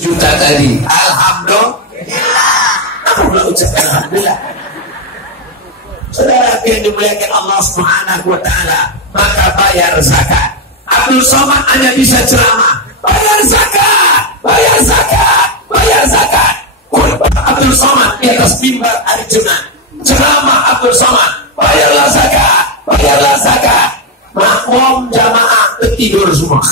juta tadi. Alhamdulillah. Apa pula ucapkan alhamdulillah? Saudara yang dimuliakan Allah Subhanahu wa taala, maka bayar zakat. Abdul Somad hanya bisa ceramah, bayar zakat, bayar zakat, bayar zakat. Abdul Somad di atas mimbar hari Jumat, ceramah Abdul Somad, bayarlah zakat, bayarlah zakat. Makmum jamaah tertidur semua.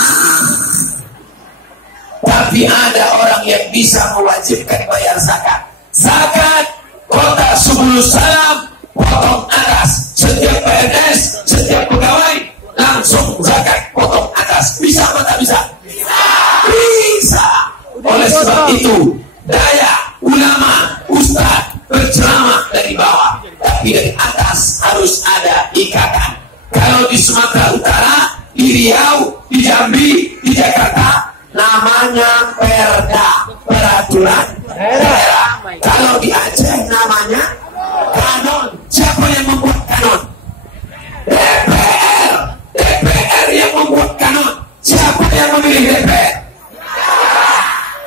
Tapi ada orang yang bisa mewajibkan bayar zakat. Zakat kota Subulus Salam, potong atas. Setiap PNS, setiap pegawai langsung zakat potong atas. Bisa atau tak bisa? Bisa. Bisa. Oleh sebab itu, daya ulama, ustaz berceramah dari bawah, tapi dari atas harus ada ikatan. Kalau di Sumatera Utara, di Riau, di Jambi, di Jakarta, namanya perda, peraturan daerah. Kalau di Aceh namanya kanon. Siapa yang membuat kanon? DPR. DPR yang membuat kanon. Siapa yang memilih DPR?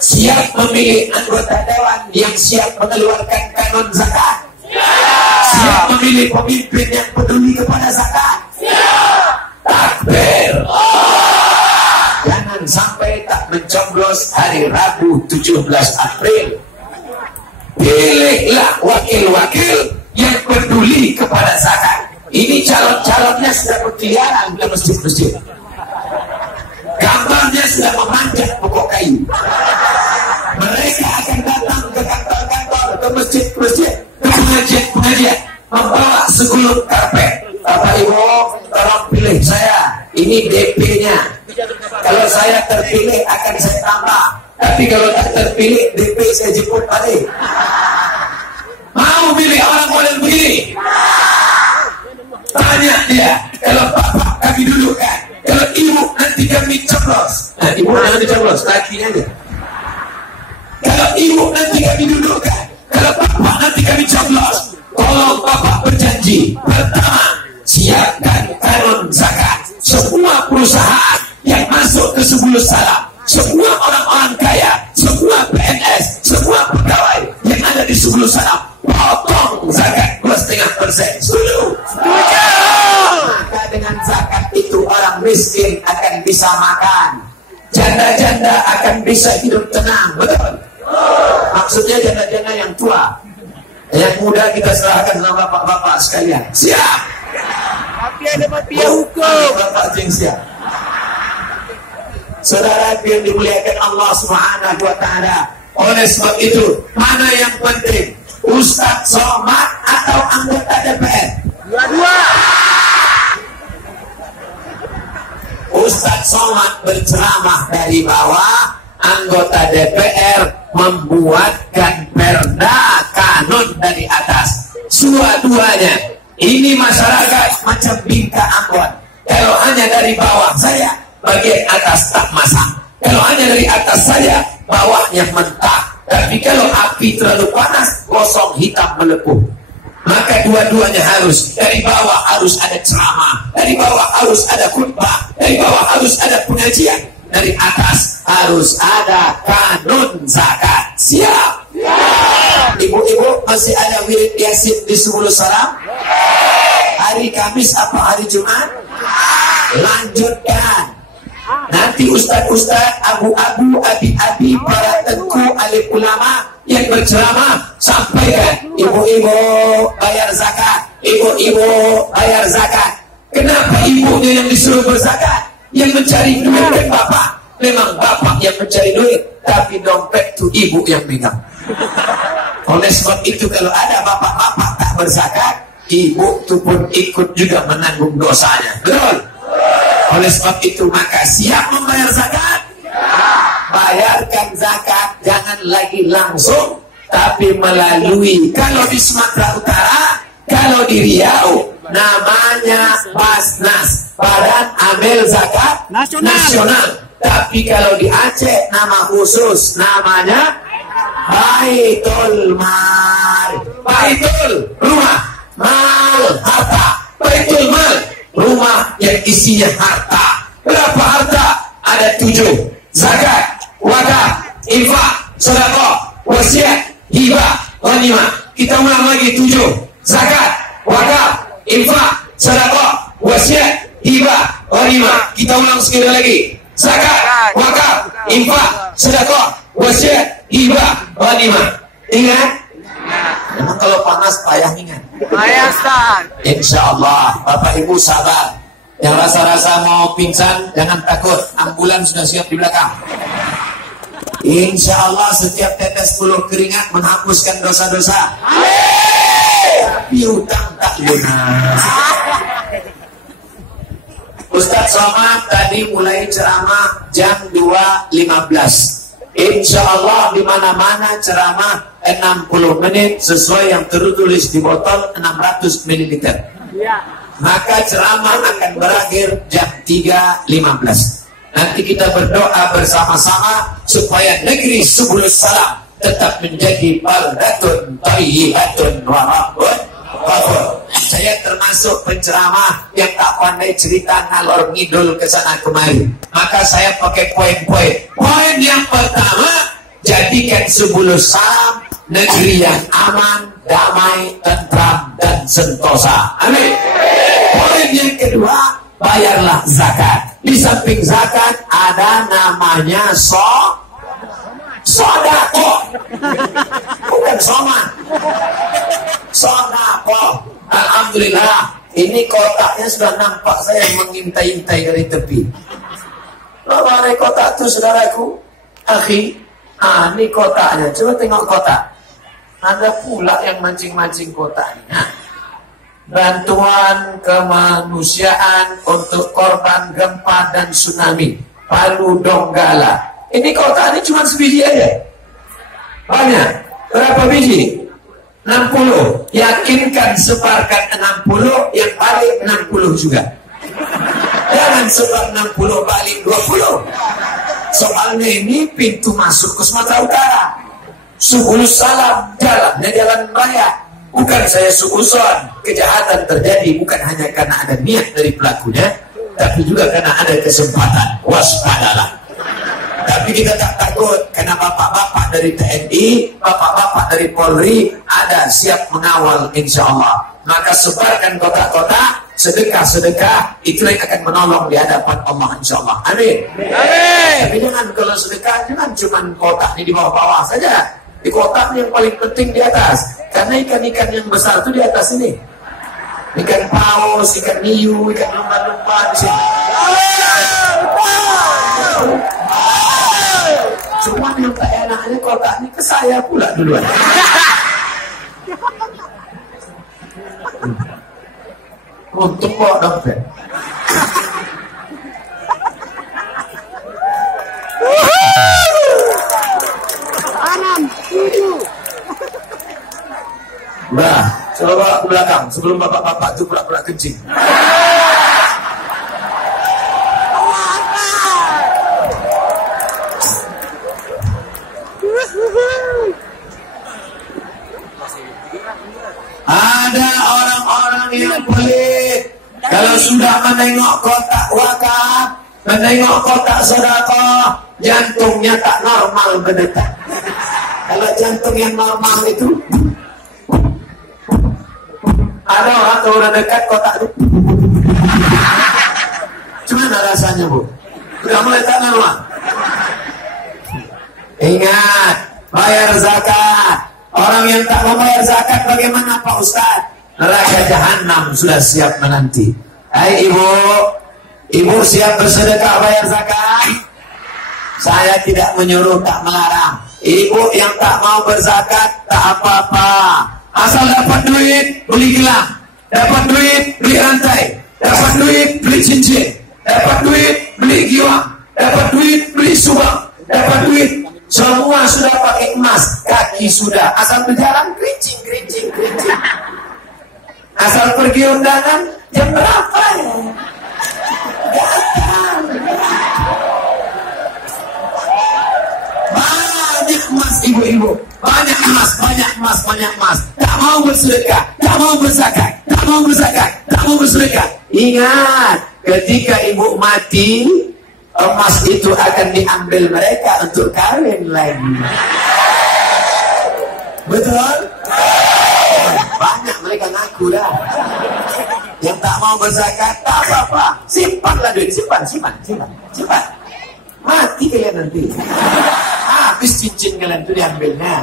Siap memilih anggota dewan yang siap mengeluarkan kanon zakat? Siap memilih pemimpin yang peduli kepada zakat? Takbir. Jangan sampai tak mencoblos hari Rabu 17 April. Pilihlah wakil-wakil yang peduli kepada zakat. Ini calon-calonnya sudah berkeliaran di masjid-masjid. Gambarnya sudah memanjat pokok kayu. Mereka akan datang ke kantor-kantor, ke masjid-masjid, ke pengajian-pengajian, membawa segulung karpet. Bapak Ibu, tolong pilih saya. Ini DP-nya. Kalau saya terpilih akan saya tambah. Tapi kalau tak terpilih, DP saya jemput balik. Mau pilih orang model begini? Tanya dia. Kalau bapak kami dudukkan, kalau ibu nanti kami coblos. Nah, ibu jangan dicoblos, kakinya aja. Kalau ibu nanti kami dudukkan, kalau bapak nanti kami coblos. Tolong bapak berjanji. Pertama, siapkan kanon zakat. Semua perusahaan yang masuk ke Subulus Salam, semua orang-orang kaya, semua PNS, semua pegawai yang ada di Subulus Salam, potong zakat 2,5%. Setuju? Setuju. Maka dengan zakat itu orang miskin akan bisa makan, janda-janda akan bisa hidup tenang. Betul? Maksudnya janda-janda yang tua. Yang muda kita serahkan sama bapak-bapak sekalian. Siap? Tapi ada mafia hukum. Bapak jeng siap. Saudara yang dimuliakan Allah Subhanahu wa taala. Oleh sebab itu, mana yang penting? Ustaz Somad atau anggota DPR? Dua-dua. Ustaz Somad berceramah dari bawah, anggota DPR membuatkan perda kanon dari atas. Dua-duanya. Ini masyarakat macam bingkai Ambon. Kalau hanya dari bawah saya, bagian atas tak masak. Kalau hanya dari atas saya, bawahnya mentah. Tapi kalau api terlalu panas, gosong hitam melepuh. Maka dua-duanya harus. Dari bawah harus ada ceramah, dari bawah harus ada khutbah, dari bawah harus ada pengajian, dari atas harus ada kanon zakat. Siap? Ibu-ibu masih ada wirid Yasin di Subulus Salam? Hari Kamis apa hari Jumat? Lanjutkan. Nanti ustaz-ustaz, abu-abu, abi-abi, para tengku, alim ulama yang berceramah sampaikan, ibu-ibu bayar zakat, ibu-ibu bayar zakat. Kenapa ibunya yang disuruh berzakat? Yang mencari duit kan bapak. Memang bapak yang mencari duit, tapi dompet itu ibu yang pegang. Oleh sebab itu kalau ada bapak-bapak tak berzakat, ibu itu pun ikut juga menanggung dosanya. Betul? Oleh sebab itu maka siap membayar zakat. Bayarkan zakat, jangan lagi langsung, tapi melalui. Kalau di Sumatera Utara, kalau di Riau, namanya Basnas, Badan Amil Zakat Nasional. Tapi kalau di Aceh, nama khusus, namanya Baitul Mal. Baitul, rumah, mal, harta. Baitul Mal, rumah yang isinya harta. Berapa harta? Ada 7. Zakat, wakaf, infak, sedekah, wasiat, hibah, ghanimah. Kita ulang lagi 7. Zakat, wakaf, infak, sedekah, wasiat, hibah, ghanimah. Kita ulang sekali lagi. Zakat, wakaf, infak, sedekah, wasiat, hibah, ghanimah. Ingat? Memang kalau panas payah ingat. Payah, Ustaz. Insyaallah Bapak Ibu sabar. Yang rasa-rasa mau pingsan jangan takut, ambulans sudah siap di belakang. Insyaallah setiap tetes bulu keringat menghapuskan dosa-dosa. Amin. Piutang tak lunas. Ustaz Somad tadi mulai ceramah jam 2.15. Insyaallah di mana-mana ceramah 60 menit sesuai yang tertulis di botol 600 ml. Maka ceramah akan berakhir jam 3.15. Nanti kita berdoa bersama-sama supaya negeri Subulus Salam tetap menjadi baldatun thayyibatun wa rabbun ghafur. Saya termasuk penceramah yang tak pandai cerita ngalor ngidul ke sana kemari. Maka saya pakai poin-poin. Poin yang pertama, jadikan Subulus Salam negeri yang aman, damai, tentram, dan sentosa. Amin. Poin yang kedua, bayarlah zakat. Di samping zakat ada namanya sodako, bukan soman. Sodako. Alhamdulillah, ini kotaknya sudah nampak saya mengintai-intai dari tepi. Mana kotak itu saudaraku? Akhi, ini kotaknya. Coba tengok kotak. Ada pula yang mancing-mancing kotaknya. Bantuan kemanusiaan untuk korban gempa dan tsunami Palu Donggala. Ini kotak ini cuma sebiji aja. Banyak. Berapa biji? 60. Yakinkan sebarkan 60, yang balik 60 juga. Jangan sebar 60 balik 20. Soalnya ini pintu masuk ke Sumatera Utara. Subulus Salam, jalannya jalan raya. Bukan saya suuzon, kejahatan terjadi bukan hanya karena ada niat dari pelakunya, tapi juga karena ada kesempatan. Waspadalah. Tapi kita tak takut, karena bapak-bapak dari TNI, bapak-bapak dari Polri ada siap mengawal insyaallah. Maka sebarkan kotak-kotak, sedekah-sedekah, itulah yang akan menolong di hadapan Allah insyaallah. Amin. Amin. Tapi jangan kalau sedekah jangan cuma kotak ini di bawah-bawah saja. Di kotak yang paling penting di atas. Karena ikan-ikan yang besar itu di atas ini. Ikan paus, ikan hiu, ikan lumba-lumba di sini. Cuma yang tak enaknya kotak ini ke saya pula duluan. Untung bawa dompet. Udah, coba ke belakang sebelum bapak-bapak itu pura-pura kencing. Ada orang-orang yang pelit kalau sudah menengok kotak wakaf, menengok kotak sedekah, jantungnya tak normal berdetak. Kalau jantung yang normal itu, ada orang kalau udah dekat kotak itu, gimana rasanya bu? Udah mulai tak normal. Ingat, bayar zakat. Orang yang tak membayar zakat bagaimana Pak Ustaz? Neraka jahanam sudah siap menanti. Hai ibu, ibu siap bersedekah bayar zakat? Saya tidak menyuruh, tak melarang. Ibu yang tak mau berzakat tak apa-apa. Asal dapat duit beli gelang, dapat duit beli rantai, dapat duit beli cincin, dapat duit beli giwang, dapat duit beli subang, dapat duit. Semua sudah pakai emas, kaki sudah, asal berjalan kerincing. Asal pergi undangan jam berapa ya? Datang. Banyak emas ibu-ibu, banyak emas. Tak mau bersedekah, tak mau berzakat, tak mau bersedekah. Ingat, ketika ibu mati, emas itu akan diambil mereka untuk kawin lagi. Betul? Banyak mereka ngaku dah. Yang tak mau berzakat, tak apa-apa, simpanlah duit, simpan. Mati kalian nanti. Habis cincin kalian itu diambilnya.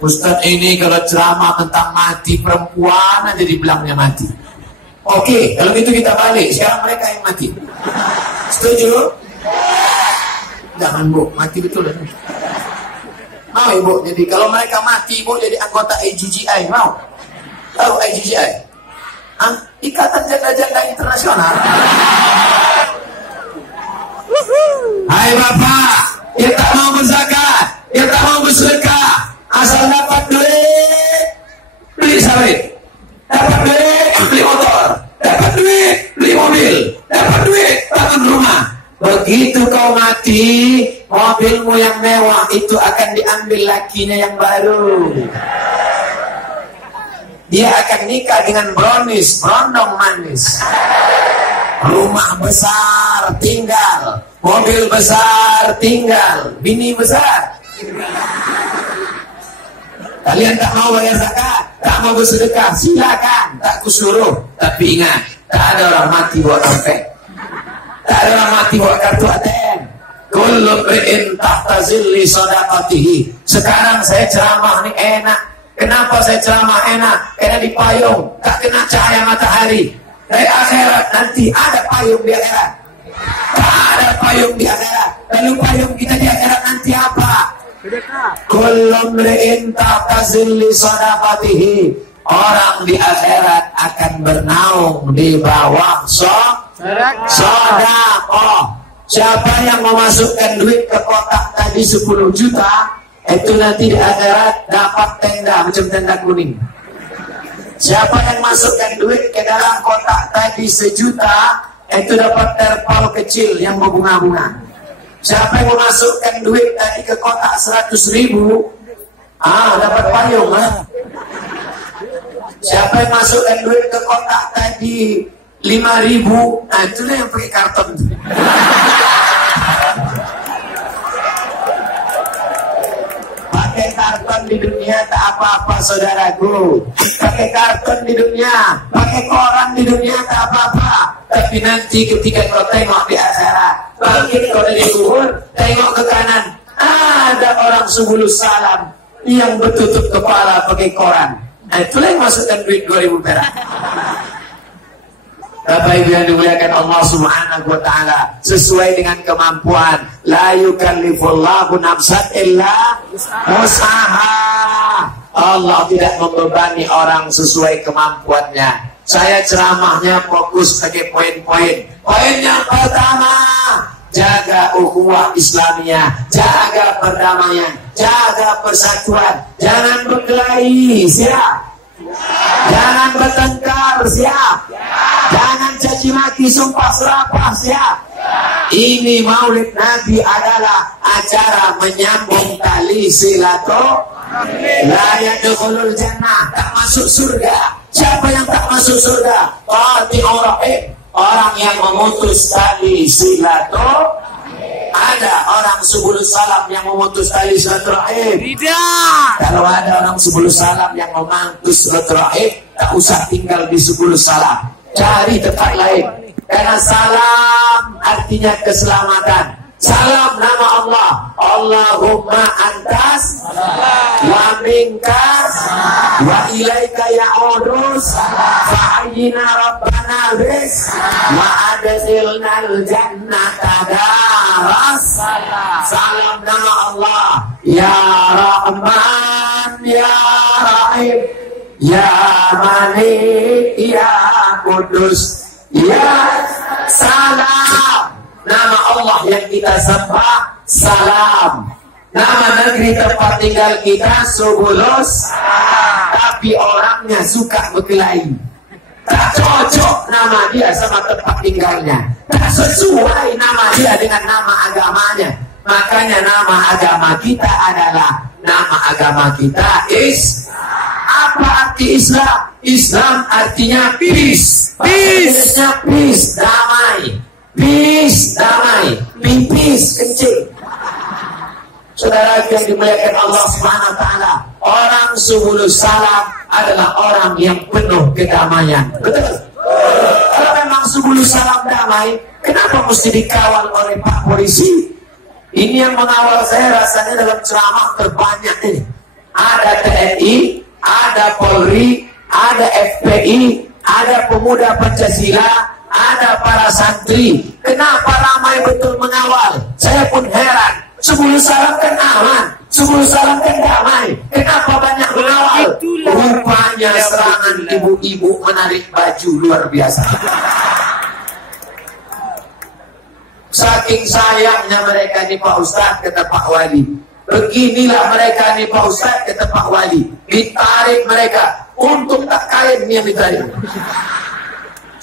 Ustaz ini kalau ceramah tentang mati perempuan aja dibilangnya mati. Oke, kalau gitu kita balik. Sekarang mereka yang mati. Setuju? Jangan Bu, mati betul. Mau Ibu? Jadi kalau mereka mati, Ibu jadi anggota IGGI, mau? Tahu IGGI? Ikatan Janda-Janda Internasional. Hai Bapak, yang tak mau berzakat, yang tak mau bersedekah, asal dapat duit, beli sawit, dapat duit, beli motor, dapat duit, beli mobil, dapat duit, bangun rumah. Begitu kau mati, mobilmu yang mewah itu akan diambil lakinya yang baru. Dia akan nikah dengan berondong manis. Rumah besar tinggal, mobil besar tinggal, bini besar. Kalian tak mau bayar zakat, tak mau bersedekah, silakan, tak kusuruh. Tapi ingat, tak ada orang mati bawa dompet, tak ada orang mati bawa kartu ATM. Kullu mri'in tahta zilli shadaqatihi. Sekarang saya ceramah nih enak. Kenapa saya ceramah enak? Karena di payung, tak kena cahaya matahari. Dari akhirat nanti ada payung di akhirat. Tak ada payung di akhirat. Lalu payung kita di akhirat nanti apa? Kullu mri'in tahta zilli shadaqatihi. Orang di akhirat akan bernaung di bawah sedekah. Siapa yang memasukkan duit ke kotak tadi 10 juta, itu nanti di akhirat dapat tenda macam tenda kuning. Siapa yang masukkan duit ke dalam kotak tadi 1 juta, itu dapat terpal kecil yang berbunga-bunga. Siapa yang memasukkan duit tadi ke kotak 100.000, dapat payung. Siapa yang masukkan duit ke kotak tadi 5.000, itulah yang pakai karton. Pakai karton di dunia tak apa-apa saudaraku. Pakai karton di dunia, pakai koran di dunia tak apa-apa. Tapi nanti ketika kau tengok di akhirat, bangkit kau dari kubur, tengok ke kanan, ada orang 10 salam yang bertutup kepala pakai koran. Itulah yang masukkan duit 2.000 perak. Bapak Ibu yang dimuliakan Allah Subhanahu wa taala, sesuai dengan kemampuan. La yukallifullahu nafsan illa wus'aha. Allah tidak membebani orang sesuai kemampuannya. Saya ceramahnya fokus pakai poin-poin. Poin yang pertama, jaga ukhuwah Islamiyah, jaga perdamaian, jaga persatuan. Jangan berkelahi, siap. Jangan bertengkar, siap. Jangan caci maki, sumpah serapah, siap. Ini Maulid Nabi adalah acara menyambung tali silaturahmi. La yadkhulul jannah, tak masuk surga. Siapa yang tak masuk surga? Qati'ur rahim, orang yang memutus tali silaturahmi. Ada orang 10 salam yang memutus tali silaturahim? Tidak. Kalau ada orang 10 salam yang memutus silaturahim, tak usah tinggal di 10 salam. Cari tempat lain. Karena salam artinya keselamatan. Salam nama Allah. Allahumma antas wa minkas wa ilaika ya'udus fa'ayyina rabbana bis wa adkhilnal jannata daras. Salam nama Allah. Ya Rahman, Ya Rahim, Ya Malik, Ya Kudus, Ya Salam. Nama Allah yang kita sembah, salam. Nama negeri tempat tinggal kita, Subulus. Tapi orangnya suka berkelahi. Tak cocok nama dia sama tempat tinggalnya. Tak sesuai nama dia dengan nama agamanya. Makanya nama agama kita adalah, nama agama kita apa arti Islam? Islam artinya peace. Peace, damai. Peace, damai. pipis kencing. Saudara yang dimuliakan Allah Subhanahu wa taala, orang subulus salam adalah orang yang penuh kedamaian. Betul? Kalau memang subulus salam damai, kenapa mesti dikawal oleh Pak Polisi? Ini yang mengawal saya rasanya dalam ceramah terbanyak ini. Ada TNI, ada Polri, ada FPI, ada pemuda Pancasila, ada para santri. Kenapa ramai betul mengawal? Saya pun heran. Subulus salam kan aman, subulus salam kan damai. Kenapa banyak mengawal? Rupanya serangan ibu-ibu menarik baju luar biasa. Saking sayangnya mereka nih Pak Ustadz, kata Pak Wali. Beginilah mereka nih Pak Ustadz, kata Pak Wali. Ditarik mereka, untuk tak kain yang ditarik.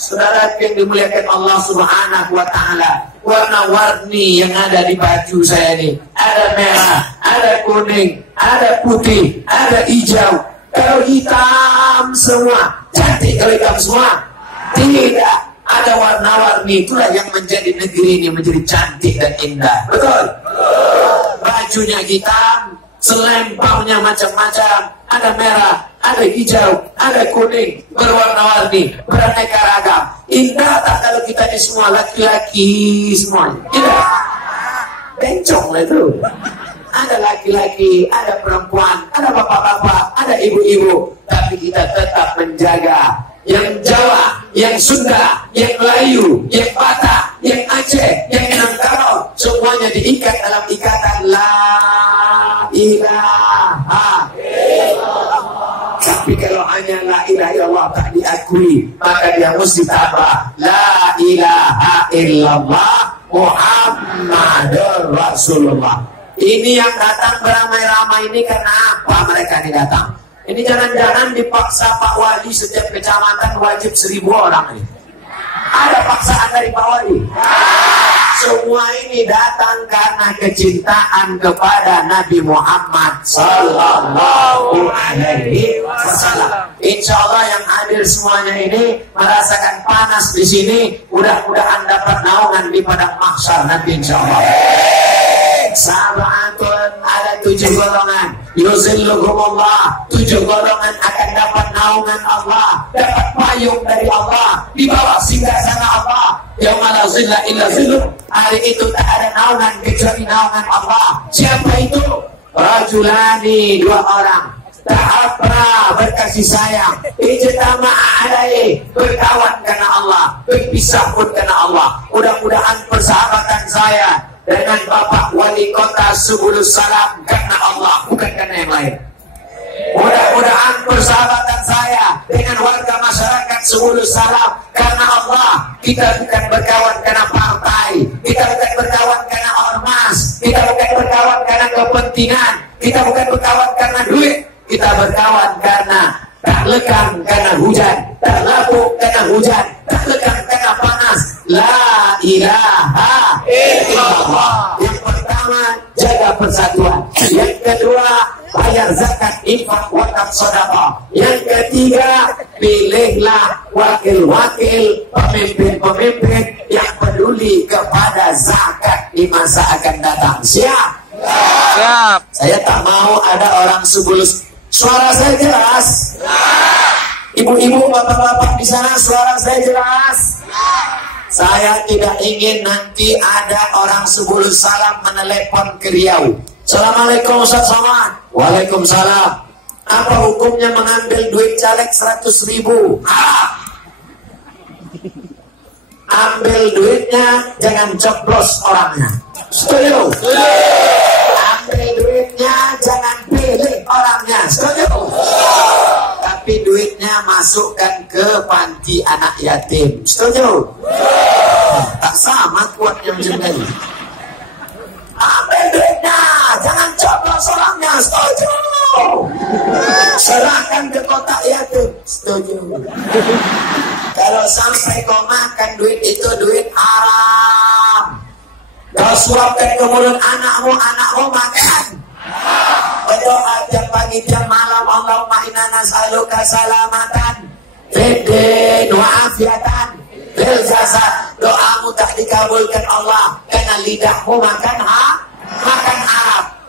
Saudara yang dimuliakan Allah Subhanahu wa taala, warna-warni yang ada di baju saya ini, ada merah, ada kuning, ada putih, ada hijau. Kalau hitam semua, cantik kalau hitam semua? Tidak, ada warna-warni. Itulah yang menjadi negeri ini menjadi cantik dan indah. Betul? Bajunya hitam, selempangnya macam-macam, ada merah, ada hijau, ada kuning, berwarna-warni, beraneka ragam. Indah tak kalau kita ini semua laki-laki semuanya? Indah. Bencong lah itu. Ada laki-laki, ada perempuan, ada bapak-bapak, ada ibu-ibu, tapi kita tetap menjaga yang Jawa, yang Sunda, yang Melayu, yang Batak, yang Aceh, yang Minangkabau, semuanya diikat dalam ikatan La ilaha illallah. Tapi kalau hanya la ilaha illallah tak diakui, maka dia mesti tambah la ilaha illallah Muhammadur Rasulullah. Ini yang datang beramai-ramai ini karena apa mereka ini datang? Ini jangan-jangan dipaksa Pak Wali setiap kecamatan wajib 1000 orang ini. Ada paksaan dari Pak Wali? Semua ini datang karena kecintaan kepada Nabi Muhammad Sallallahu Alaihi Wasallam. Insya Allah yang hadir semuanya ini merasakan panas di sini. Mudah-mudahan dapat naungan di padang mahsyar nanti insya Allah. Sabatun, ada 7 golongan. Yuzilluhumullah, 7 golongan akan dapat naungan Allah, dapat payung dari Allah, di bawah singgasana Allah. Yauma la zilla illa zilluh. Hari itu tak ada naungan kecuali naungan Allah. Siapa itu? Rajulani, 2 orang. Tahabba, berkasih sayang. Ijtama'a alaihi, berkawan karena Allah, berpisah pun karena Allah. Mudah-mudahan persahabatan saya dengan Bapak Wali Kota Subulus Salam karena Allah, bukan karena yang lain. Mudah-mudahan persahabatan saya dengan warga masyarakat Subulus Salam karena Allah. Kita bukan berkawan karena partai, kita bukan berkawan karena ormas, kita bukan berkawan karena kepentingan, kita bukan berkawan karena duit, kita berkawan karena tak lekang karena hujan, tak lapuk karena hujan, tak lekang karena panas. La ilaha illallah. Yang pertama, jaga persatuan. Yang kedua, bayar zakat, infak, wakaf, sedekah. Yang ketiga, pilihlah wakil-wakil, pemimpin-pemimpin yang peduli kepada zakat di masa akan datang. Siap? Siap. Saya tak mau ada orang Subulus. Suara saya jelas? Ibu-ibu, bapak-bapak di sana, suara saya jelas? Saya tidak ingin nanti ada orang Subulus Salam menelepon ke Riau. Assalamualaikum Ustaz Somad. Waalaikumsalam. Apa hukumnya mengambil duit caleg 100.000? Ambil duitnya, jangan coblos orangnya. Setuju? Ambil duitnya, jangan pilih orangnya. Setuju? Tapi duitnya masukkan ke panti anak yatim. Setuju? Tak sama kuatnya macam ini. Ambil duitnya, jangan coblos orangnya. Setuju? Serahkan ke kotak yatim. Setuju? Kalau sampai kau makan duit itu duit haram, kau suapkan ke mulut anakmu makan. Berdoa tiap pagi tiap malam, Allahumma inna nas'aluka salamatan fid din wa afiatan fil jasad doamu tak dikabulkan Allah karena lidahmu makan haram.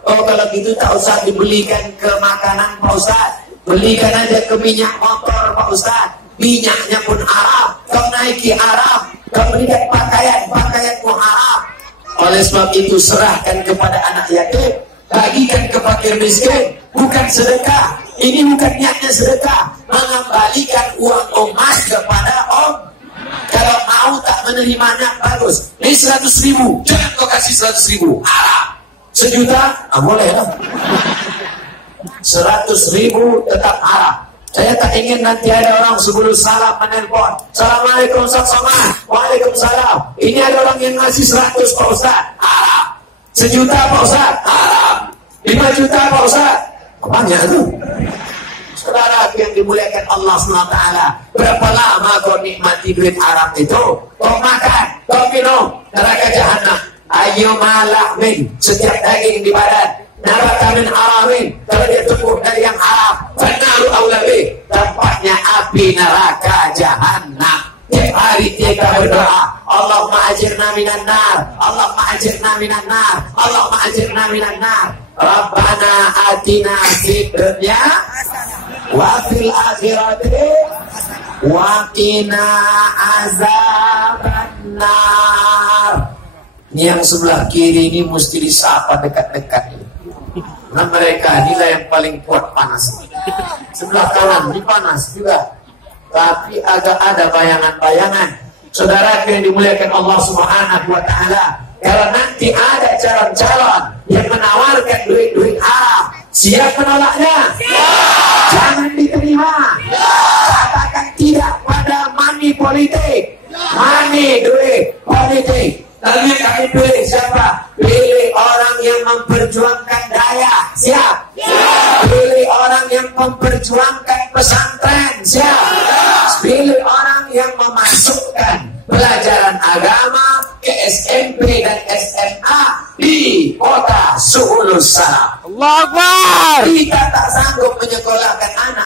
Oh kalau gitu tak usah dibelikan ke makanan Pak Ustaz, belikan aja ke minyak motor Pak Ustaz, minyaknya pun haram, kau naiki haram, kau belikan pakaianmu haram. Oleh sebab itu serahkan kepada anak yatim, bagikan ke fakir miskin, bukan sedekah. Ini bukan niatnya sedekah, mengembalikan uang umat kepada Om. Kalau mau tak menerimanya bagus. Ini 100.000, jangan kau kasih 100.000, haram. 1 juta, boleh lah. 100.000 tetap haram. Saya tak ingin nanti ada orang sebelum salam menelpon, Assalamualaikum Ustaz Somad, Waalaikumsalam. Ini ada orang yang ngasih 100 Pak Ustaz, haram. 1 juta Pak Ustaz, haram. 5 juta Pak Ustaz, banyak tuh. Saudara yang dimuliakan Allah SWT, berapa lama kau nikmati duit haram itu? Kau makan, kau minum, neraka jahanam. Ayo malahmin, setiap daging di badan, naraka min haramin, kalau dia tumbuh dari yang haram, benaru aulabi, tempatnya api neraka jahanam. Tiap hari kita berdoa, Allahumma ajirna minan nar, Allahumma ajirna minan nar, Allahumma ajirna minan nar. Rabbana atina fid dunya wa fil akhirati wa qina azabannar. Ini yang sebelah kiri ini mesti disapa dekat-dekat ini. Nah mereka inilah yang paling kuat panas. Sebelah kanan ini panas juga, tapi agak ada bayangan-bayangan. Saudara yang dimuliakan Allah Subhanahu wa Ta'ala, kalau nanti ada calon-calon yang menawarkan duit-duit haram, siap menolaknya? Siap. Jangan diterima. Katakan tidak pada money politik, money duit politik. Lalu kami pilih siapa? Pilih orang yang memperjuangkan daya, siap? Siap. Pilih orang yang memperjuangkan pesantren, siap? Pilih orang yang memasukkan pelajaran agama ke SMP dan SMA di kota Suhulus Salam. Allahu Akbar. Kita tak sanggup menyekolahkan anak